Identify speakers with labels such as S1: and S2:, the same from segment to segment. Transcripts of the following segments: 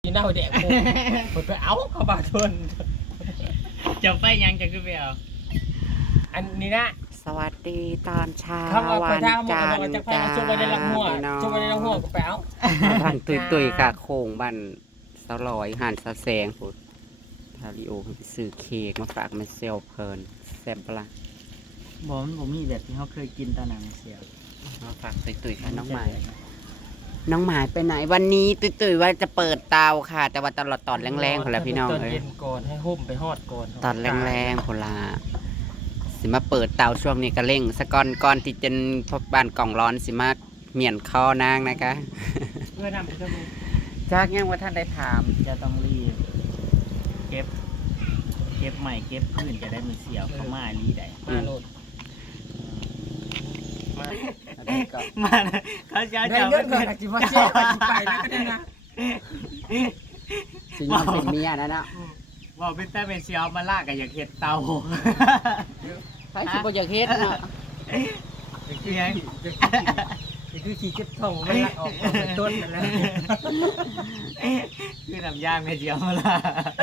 S1: นหน้าหัวแดงผมไปเอาเข้าบาชน
S2: จะไปยังจะขึ้นไปเอา
S1: อันนี้นะ
S3: สวัสดีตอนเช้า
S1: เขาเอาไป
S3: วัน
S1: ท่าหม
S3: จั
S1: ด
S3: นท
S1: เรา
S3: ร์
S1: จะไป
S3: จ้า
S1: ชุบไปในลำหัว
S3: พี่น้อง
S1: ชุบไปในลำหัวก็ไปเอา
S3: บ้านตุยๆกะโค้งบ้านสลอยหันสะแสงพุดทาริโอไปซื้อเค้กมาฝากแม่เซลเพลินแซ่บปะละ
S2: ผมมีแบบที่เขาเคยกินตอนนั้นเสียว
S3: มาฝากตุยๆค่ะน้องหมายน้องหมายไปไหนวันนี้ตุยๆว่าจะเปิดเตาค่ะ แต่ว่าตลอดตอนแรงๆคนละพี่น้อง
S1: ตอน
S3: เอ้ย
S1: เย็นก่อนให้ห่มไปฮอดก่อน
S3: ตอนแรงๆคนละสิมาเปิดเตาช่วงนี้ก็เร่งสะก่อนที่จะพบบ้านกล่องร้อนสิมาเมียนคอนางนะคะ
S1: เพื่อนำไปก็มี
S3: จากยังว่าท่านได้ถาม
S2: จะต้องรีบเก็บใหม่เก็บพื้นจะได้มือเสียวเขามาลีได้
S1: มาโหลดมา
S2: มาเขาจะ
S1: ได้
S2: จะ
S1: เงินก่อนจิบว่าเจ๊ไปไปแล้วก็ได้นะ
S3: สิยอมเป็นเมียนะเนาะ
S2: ว่าเป็นแต่เป็นเสียวมาลากกับอยากเห็ดเตา
S3: ใครสิบ่อยากเฮ็ดเนาะ
S2: คือไง
S1: คือขี่เจ็บท้องมันละออกไปต้นนั่นแหละ
S2: คือน้ำยางไม่เสียวมาลาก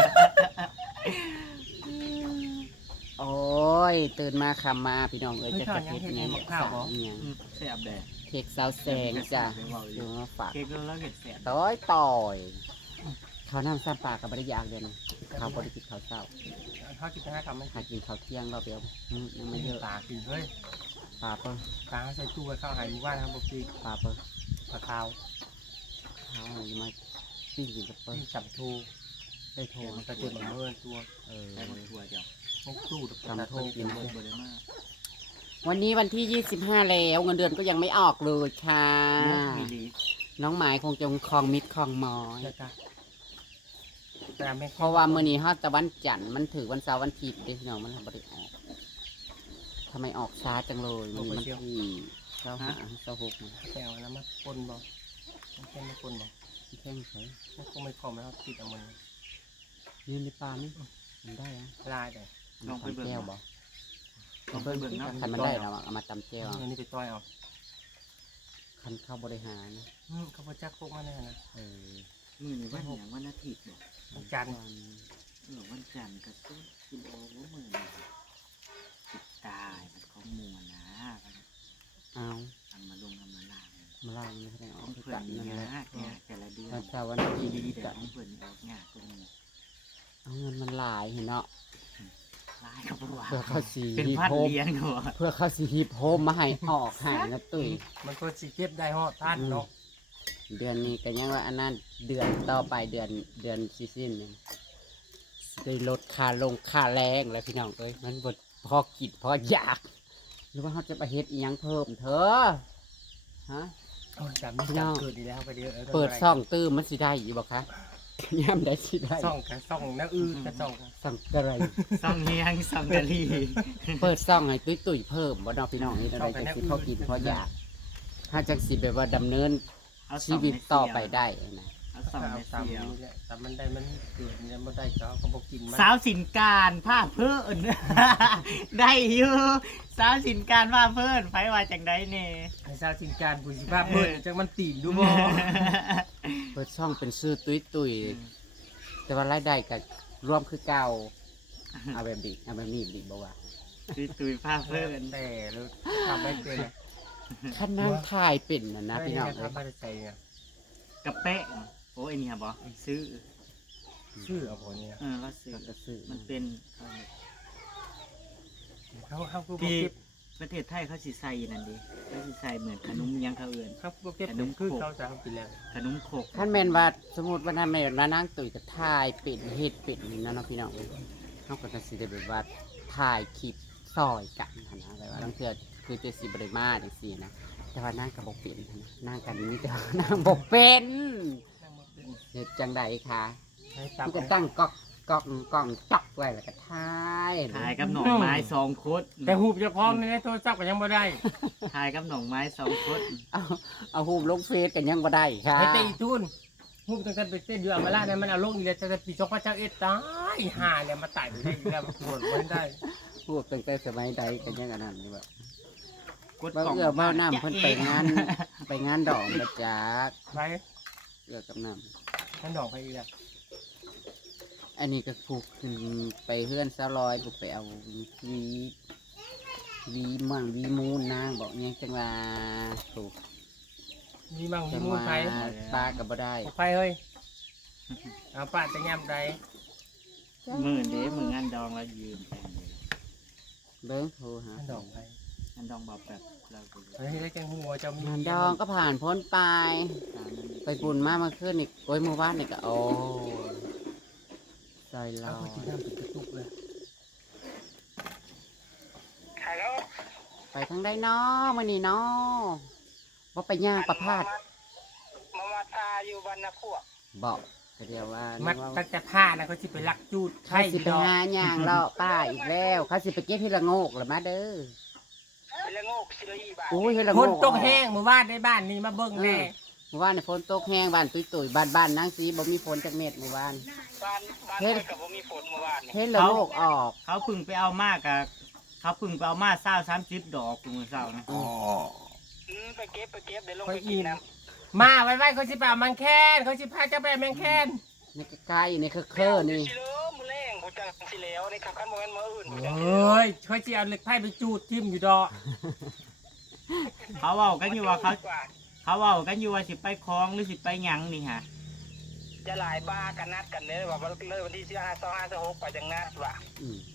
S3: โอ้ยตื่นมาคำมาพี่น้องเอ้ยจะกระเฮ็ดไงเนี่ยสาวเนี่ย
S2: แซ่บเลย
S3: เค้กสาวแสงจ้ะอยู่มาฝาก
S2: เค้กแล้วเห็ดแซ่บ
S3: ต่อยเขาวน้ำซ้ำปลากับบริยากเดียวนะเขาบริกินข้าวเช้า
S1: เขากินไปห้าคำไหม
S3: หากินข้าวเที่ยงเราเดียวยังไม่เยอะ
S1: ตากินเฮ้ย
S3: ปลาเปิ้ล
S1: ตาใส่ตู้ไว้ข้าวหายมือว่านครับบอกพี่
S3: ปลาเปิ้ล
S1: ปลาขาว
S3: เขาเอามาปิ้งกินกับเปิ้ล
S1: ที่จับทู
S3: ได้โทร
S1: มันกระเจิดเหมือนเมื่อตัว
S3: เออ
S2: ใช้มันถั่วเจ้า
S1: มันตู้
S3: จำโทษกิน
S2: บนบนเลยมาก
S3: วันนี้วันที่ 25 แล้วเงินเดือนก็ยังไม่ออกเลยค่ะ
S2: มีลี
S3: น้องหมายคงจะคลองมิดคลองมอย
S1: จ้ะแต่ไม่
S3: เพราะว่ามื้อนี้ฮอดแต่วันจันทร์มันถือวันเสาร์วันอาทิตย์เด้พี่น้องมันบ่ได้ออกทำไมออกช้าจังเลยมื้อนี้มันที่25 26นะ
S1: แซวนะมันปนบ่มันแค่ไม่ปนบ่
S3: แข้งใส่
S1: มันคงไม่คอมแล้วติดเอามัน
S3: ยืนในปลานี่มันได้อะ
S1: ลายแต่
S3: เอามาตำแก้วบ่
S2: ลองไปเบิ่งนะ
S3: คันมันได้เราเอามาตำแก้ว
S1: เงินนี่ไปต้อยเอา
S3: คันเข้าบริหารนะ
S1: เขาพจักพวกมันแน่นะ
S3: เออ
S2: มือนี่วันอย่างวันอาทิตย์บอก
S1: วันจันทร์
S2: วันจันทร์ก็ต้องกินโอ้มือนี่ติดตายมันข้อมูลนะ
S3: เอา
S2: ทำมาลงทำมาลาง
S3: มาล่างนี่แสดงอ
S2: ข
S3: อ
S2: อก ง
S3: คือ
S2: เพื่อ
S3: กัน น
S2: นี่
S3: นั่นแหละ
S2: นะเนี่ยแต่ละเดือน
S3: วันเสาร์วันอาทิตย์
S2: ดีแต่
S3: กัน
S2: ของเพื่อนออกงานตัวนี้
S3: เอาเงินมันหลายเห็นเนาะ
S2: ลายกับว่า
S3: เพื่อเข้าสี
S2: เป็น
S3: ฮี
S2: พัน
S3: โฮม
S2: เลี้ยงหัว
S3: เพื่อเข้าสีฮีโฮมมาให้ออกให้นะตุ้ย
S1: มันก็สิเก็บได้ฮอดท่านเนาะ
S3: เดือนนี้ก็ยังว่าอันนั้นเดือนต่อไปเดือนซีซั่นเนี่ยได้ลดค่าลงค่าแรงแล้วพี่น้องเอ้ยมันบดพอกินพออยาก หรือว่าเขาจะไปเฮ็ดอีหยังเพิ่มเถอะฮะ
S1: จำนี่จำเกิดดีแล้วก็เดียว
S3: เปิดซ่องตื้มมันสิได้อีกบ่คะ ย่ำได้สิได้
S1: ซ่องกันซ่องนักอื้อกระซ่อง
S3: ซ่องอะไร
S2: ซังเฮียงซังกะลี
S3: เปิดซ่องให้ตุ้ยๆเพิ่มบ่เนอกพี่น้องนี่อะไรจังสิพอกินพออยากถ้าจังสิแบบว่าดำเนินชีวิตต่อไปได้นะ
S2: เอาสอง
S1: เอา
S2: ใน
S1: ตาม
S2: เสียว
S1: นี้แหละแต่มันได้มันเกิดเนี่ยมันได้เขาบอกกินมัน
S2: สาวสินการผ้าเพื่อน ได้อยู่สาวสินการผ้าเพื่อนไฟว่าจังได้เน่
S1: ไอ้ชาวจิงการผู้สิภาพเบิดจังมันตีนดูบ่
S3: เปิดช่องเป็นชื่อตุ้ยๆแต่ว่ารายได้ก็รวมคือเก่าเอาแบบดีเอาแบบนี้ดีบ่ว่า
S2: คือตุยผ้าเพื่อน
S1: แต่เราทำไม่เป็น
S3: คันนั่งถ่ายเป็นนะพี่น้อง
S1: ทำไม่ได้ใจไง
S2: กระเป๊ะโอ้ยนี่ครับบอซื้อ
S1: ชื่อเอาผมเนี่ย
S2: ว่าซื้อ
S3: ก็ซื้อ
S2: มันเป็น
S1: เขาคือ
S2: ที่
S1: เก็บ
S2: ประเทศไทยเขาสิใส่นั่นดิเขาสิใส่เหมือนขนมยังเขาเอื่น
S1: เขาเก็บคือเขาจะทำกินแล้ว
S2: ขนมโคก
S3: ท่านแม่นว่าสมมุติว่าท่านแม่นว่านั่งตุ้ยก็ถ่ายเป็นเฮ็ดเป็นนี่นะเนาะพี่น้องเฮาก็จะสิได้แบบว่าถ่ายคลิปซอยกันหั้นนะแบบว่าบางเทื่อคือจะสิบ่ได้มาจังซี่นะแต่ว่านั่งก็บ่เป็นหั้นนะนั่งกันนี่แต่ว่านั่งบ่เป็นเฮ็ดจังไดคะ
S1: ให้ตับ
S3: มันก็ตั้งกล้องจักไว้แล้วก็ถ่าย
S2: ถ่ายกับหนองไม้สองคด
S1: แต่หูบจะพร้อมในโทรศัพท์ก็ยังไม่ได้
S2: ถ่ายกับหนองไม้สองคด
S3: เอารูปลงเฟซกันยังบ่ได้ค่ะ
S1: ให้ตีทุนหูบตั้งแต่ไปเต้นอยู่อเมริกาเนี่ยมันเอาลงอีเลยแต่ปี2021ตายห่าเนี่ยมาตายไปได้แล้วมันปวดมันได้
S3: รูปตั้งแต่สมัยใดกันยังอันนั้นนี่แบบ
S2: กด
S3: บ่
S2: กล่อง
S3: เอื้อบ่น้ำเพิ่นไปงานดอกมาจาก
S1: ไป
S3: เอื้อกับน้
S1: ท่านดอกไปอีกแล้ว
S3: อันนี้ก็ผูกขึ้นไปเพื่อนสาวลอยผูกไปเอาวีมั่งวีมูนนางบอกเนี่ยจังว่าถูก
S1: มีมั่งมี
S3: จัง
S1: มูล
S3: ว่า
S1: ไผ่
S3: ปลาก็บ่ได้
S1: ไผ่เฮ้ยเอาป้าจะย่ำใด
S2: มือเด้มืองานดองเรายืม
S3: เบิ้งโทรหา
S1: ท่านดอกไผ่
S2: งานดองบอกแบบเราไป
S1: เฮ้ยได้แกงหัวจะมี
S3: งานดองก็ผ่านพ้นไปไปบุญมาเมื่อคืนนี่โอ้ยเมื่อวานนี่ก็โอ้ใจล
S1: เอา
S3: อ
S1: ไปกิน
S3: ย
S1: น้ำติดกระตุกเลย
S3: ไปทางใดน้อมื้อนี้น้อว่าไปย่างประพาส
S4: มาตาอยู่บรรณพวก
S3: บอกก็เดียวว่า
S1: มั
S3: มั
S1: ดตั้งแต่ผ้านะเขาสิไปลักจูด
S3: เขาสิไปหาย่างเลาะป้าอีกแล้วเขาสิไปเก็บที่ละโงกหรือมาเด้อ
S4: เป็นละโงกสิละอีบาท
S3: โอ้ยที่ละ
S1: ค
S3: โง
S1: น
S3: ก
S1: ตกแห้งเมื่อวานในบ้านนี่มาเบิ่งแน่
S3: เมื่อวานนี่ฝนตกแห้งบ้านตุยๆบ้านนางสีบ่มีฝนจักเม็ดเมื่อวาน
S4: บ้านเพิ่นกับบ่มีฝนเมื่อวานนี่
S3: เห็นละโงกออก
S2: เขาพึ่งไปเอามากอะเขาพึ่งไปเอามาเศร้า30 ดอกกูมือเศร้านะ
S4: ไปเก็บเดี๋ยวลงไปกินน้ำ
S1: มาไว้เขาสิไปเอามังแค้นเขาสิพาเจ้าไปเอามังแค้น
S3: นี่ก็ใกล้นี่คือเคอนี่
S4: สิเลอมื้อแรงกูจังสิแล้วนี่ครับคันบ่แม่นมื้ออื่นกูจัง
S1: เฮ้ยเขาสิเอาเหล็กไผ่ไปจูดทิ่มอยู่ดอก
S2: เขาเว้ากันอยู่ว่าเขาเว้ากันอยู่ว่าสิไปคลองหรือสิไปหยังนี่ฮะ
S4: จะหลายบ้ากันนัดกันเด้อว่าเลยวันที่15 25 26ไปจังนัดว่ะ
S3: อืม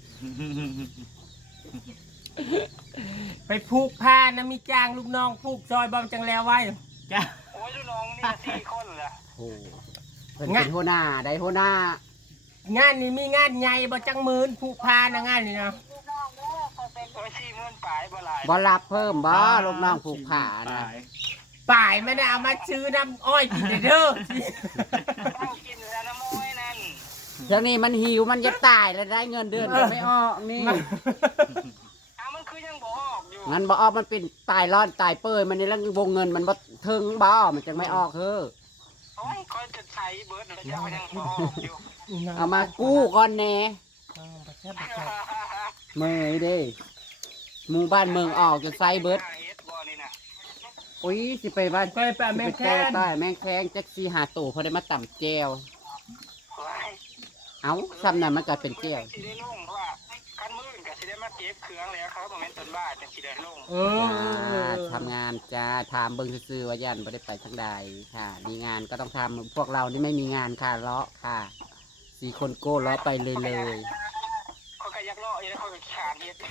S1: ไปผูกผ้านะมีจ้างลูกน้องผูกซอยบอมจังแล้วไว้
S2: จ้า
S4: โอ้ยลูกน้องนี่4คนล่ะ
S3: โอ้เพิ่นเป็นหัวหน้าได้หัวหน้าง
S1: านนี้มีงานใหญ่บ่จังหมื่นผูกผ้านะงานนี้นะ
S4: โอ้ย40,000ปลายบ่หลาย
S3: บ่รับเพิ่มบ่ลูกน้องผูกผ้านะ
S1: ป่ายไม่ได้เอามาซื้อน้ำอ้อยกินเด้อ
S4: ต้องกินแล้วน้ำม้อยนั่น
S3: เดี๋ยวนี้มันหิวมันจะตายแล้วได้เงินเดือนก็ไม่ออกนี่
S4: อ้าวมันคือยังบ่ออกอยู่
S3: งั้นบ่ออกมันเป็นตายร้อนตายเปื่อยมันนี่แล้ววงเงินมันบ่ถึงบ่มันจังไม่ออกเฮ้อ
S4: โอ้ยคอยจะใช้เบิดแล้วจะเอายังบ่ออกอยู่
S3: เอามากู้ก่อนแหน่
S1: ประแซ่บประแซ่บ
S3: เมื่อยเด้หมู่บ้านเมืองออกจนไซเบิด
S4: เฮ็ดบ่นี่น่ะ
S3: อุ้ยสิไปบ้าน
S1: ไปไปแม่งแค้
S3: แก้
S1: น
S3: ใต้แม่งแข้งแจ็คซี่หาตู่พอได้มาต่ำแก้ว
S4: ว้าย
S3: เอ้าซ้ำนั้นมันก็เป็นแก้ว
S4: สิได้ลงเพราะว่าคันมื้ออื่นก็สิได้มาเก็บเครื่องแล้วครับบ่แม่นต้นบ้านจังสิได้ลง
S1: เอ
S3: จ้า
S1: อ
S3: ทำงานจ้าถามเบิ่งซื่อๆว่ายันบ่ได้ไปทางใดค่ะ มีงานก็ต้องทำพวกเรานี่ไม่มีงานค่ะเลาะค่ะ4 คนโก้เลาะไปเลย
S4: เขาก็อยากเลาะอยู่แล้วเขาก็ขาดเฮ็ด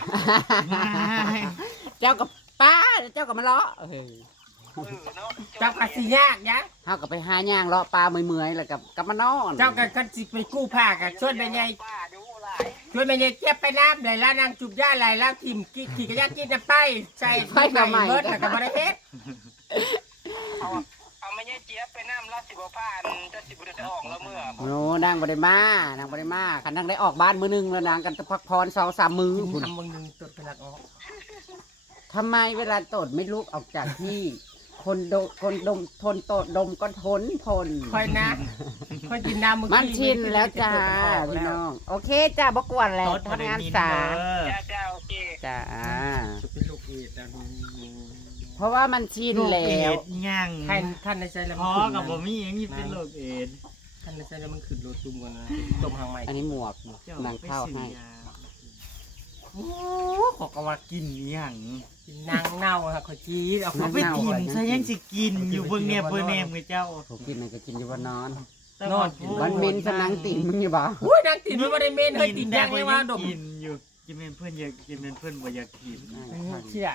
S3: เจ้ากับป้าเจ้ากับมาเลาะเออ
S4: เนาะ
S1: เจ้ากะสิยากยะ
S3: เฮาก็ไปหาย่างเลาะปลาเมื่อยๆแล้วกับกลับมานอน
S1: เจ้ากะกันสิไปกู้ผ้ากะชวนแม่ใหญ่
S4: ป้าดูหลาย
S1: ชวนแม่ใหญ่เก็บไปน้ำไหลแล้วนางจุบย่าไหลแล้วทิ่มขี่กระยากินจะไปใส่เบิดแล้วก็บ่ได้เฮ็ด
S4: เอาไม่ใช่เจี๊ยบไปน้ำละ10บ่ผ่านจะ10บ่ได้ออกแล้วเมื่อ
S3: โน้นางบ่ได้มานางบ่ได้มาคันนางได้ออกบ้านมื้อนึงแล้วนางกันจะพักผ่อน2-3 มื้อพุ่น
S1: ทำมึงนึงตดเป็นหลักออก
S3: ทำไมเวลาตดไม่ลุกออกจากที่ คนดมทนตดดมก็ทน
S1: ค่อยนะค่อยกินน้ำมึง
S3: มันชินแล้วจ้าพี่น้อง โอเคจ้าบ่กวนแล้ว
S2: รถบ่ได้
S3: ทำงาน
S2: มิน
S3: สา
S2: เด้อ
S4: จ้าโอเค
S3: จ้า
S1: เป็นลูกเอดแล้ว
S3: เพราะว่ามันชิน
S2: โรค
S3: แล้
S2: เอ
S3: ว
S2: ดส์ยัง
S1: ท่านในใจแล้ว
S2: พอกับบ่มียังมีเป็นโรคเอดส์
S1: ท่านในใจแล้วมันขึ้นรถตุ้มกันนะต้มหางใหม่
S3: อันนี้หมวก
S2: เจ้าน
S3: าง
S2: ไป
S3: เข้า
S2: ซื้อ
S3: ให้
S2: ยา
S1: โอ้
S2: ขอกว่ากินหยัง
S1: กินนางเน่าค่ะขอจีดเอา
S2: เขาไปกินซะยังสิกินอยู่เบิ่งเนี่ยเพิ่นแนมกับเจ้า
S3: ผมกินมันก็กินอยู่ว่านอน
S1: นอน
S3: มันเหม็นสนังติ่งมึงอยู่บ่
S1: อุ้ยนางติดมันไม่ได้เมนเฮ้ยติดยังเลยว่าดม
S2: กินอยู่กินเป็นเพื่อนอยากกินเป็นเพื่อนบ่อยากกิน
S1: เชี่ย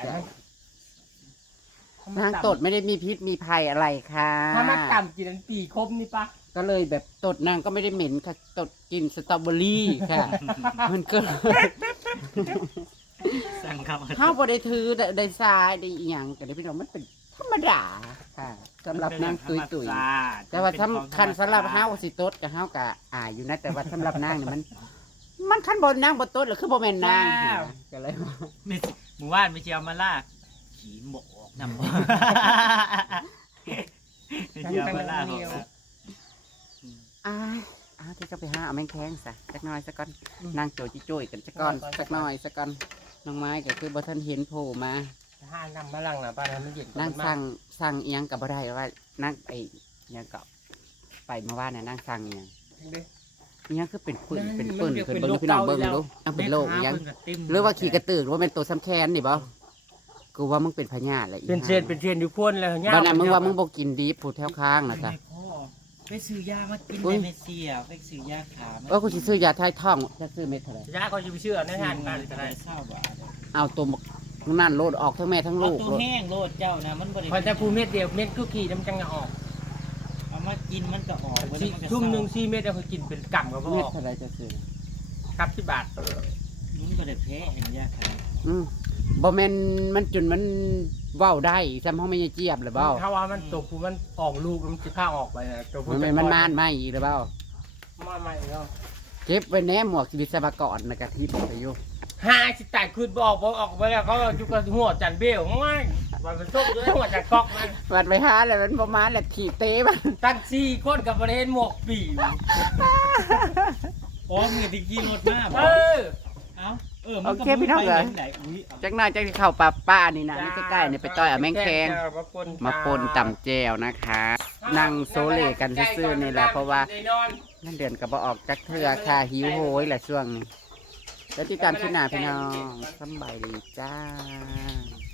S1: มัน
S3: นางตดไม่ได้มีพิษมีภัยอะไรค่ะ
S1: ถ้ามาต่ำกินอันปีคมนี่ปะ
S3: ก็เลยแบบตดนางก็ไม่ได้เหม็นค่ะตดกินสตรอเบอรี่ค่ะ มันก็
S2: สั่งครับ
S3: เข้าบ่ได้ถือได้ทรายได้อีหยังก็ได้พี่น้องมันเป็นธรรมดาค่ะสำหรับนางตุยๆแต่ว่าสำคัญสำหรับเฮาสิตดกับเฮาก็อยู่นะแต่ว่าสำหรับนางเนี่ยมันคันบ่นางบ่ตดหรือคือบ่แม่นนางก็เลยว่า
S2: ไม่สิหมู่บ้านไม่เชียวมาลากขี่หมอกนำบ่ไม่เชียวมาลากออกนะ
S3: ที่ก็ไปหาเอาแมงแข้งซะจักหน่อยซะก่อนนางโจจิโจ้ยกันซะก่อนสักหน่อยซะก่อนน้องไม้ก็คือบ่ทันเห็นโผล่มา
S1: ห้านำมาลังนะป้านะไม่เย็น
S3: นั่งสั่งอีหยังกับบ่ได้ว่านั่งไอ้อิหยังก็ไปเมื่อวานเนี่ยนั่งสั่งเนี่ย
S1: เด้
S3: เนี่ยคือเป็นปืนเป็น
S1: มั
S3: ปืน
S1: เดี๋ยว
S3: ขึ้น
S1: เป็น
S3: เบิ่ง
S1: โรค
S3: พี่น้องเบิ่ง
S1: เก่า
S3: ดู
S1: แล้ว
S3: ยังเป็นโรคอีหยัง
S2: แม่ค้าเพิ่นก็เต็ม
S3: หรือว่าขี่กระตือกว่าเป็นตัวซ้ำแคนนี่บ่กูว่ามึงเป็นพญาติแหละอี
S1: เป็นเชนเป็นเชนอยู่พ่นแล้ว
S3: บ้านนั้นมึงว่ามึงบ่กินดีผูดแถวข้างนะจ๊ะ
S2: ไม่พอไปซื้อยามากิน
S3: อุ๊
S2: ใน
S3: ย
S2: เมเซียไปซื้อยาขามา
S3: กูสิซื้อยาทายท้องจะซื้อเม็ดเท่าไหร่
S1: ยาเขาจะไปเชื่อในงานกันอะไร
S2: เศร้าบาท
S3: เอาตัวนั่นโลดออกทั้งแม่ทั้ง
S2: เอา
S3: ลูก
S2: ตัว
S3: โลด
S2: แห้งโลดเจ้านะมันบริ
S1: พอจะพูเม็ดเดียวเม็ดก็ขี่น้ำจังจะออก
S2: เอามากินมันก็ออกเว้ยแล้วมันก็
S1: ชุ่มหนึ่ง
S2: เศร้า
S1: 4 เม็ดแล้วเขากินเป็นกำก็พอ
S3: เม็ด
S1: ออก
S3: เท่าไหร่จะซื้อ
S1: ครับ10 บาท
S2: มันก็ได้แพ้อย่างยาขา
S3: บ่แม่นมันจนมันเว้าได้ซ้ำเฮาไม่เจี๊ยบหรือเปล่า
S1: ถ้าว่ามันตัวผู้มันออกลูกมันสิพาออกไปนะตัวผู้
S3: มันมานไม่อีกหรือเปล่า
S1: มาใหม่แล้ว
S3: เก็บไว้แหน่หมวกวิศวกรนะกะทิบอกไปอยู่
S1: หาสิตายคืนบ่ออกไปแล้วเขาอยู่กับหัวจันเบี้ยวง่ายวันมันโชคอยู่ในหัวจันก๊อกมัน
S3: วัดไปหาแล้วมันประมาณแหละถีบเตะมัน
S1: ตั้ง4 คนกับประเทศหมวกปี
S2: โอ้มีตะกี้รถมาก
S1: เออ
S2: เอ้ามันก็ไปไหนอุ้ย
S3: จักหน่อยจักสิเข้าป้านี่นะนี่ใกล้ๆนี่ไปต้อยเอาแมงแคงมาปนตำแจวนะคะ นั่งโซเลกันซื่อๆนี่แหละเพราะว่านั่นเดือนก็บ่ออกจักเทื่อค่ะหิวโหยแหละช่วงนี้แล้วติดตามคลิปหน้าพี่น้องสำบายดีจ้า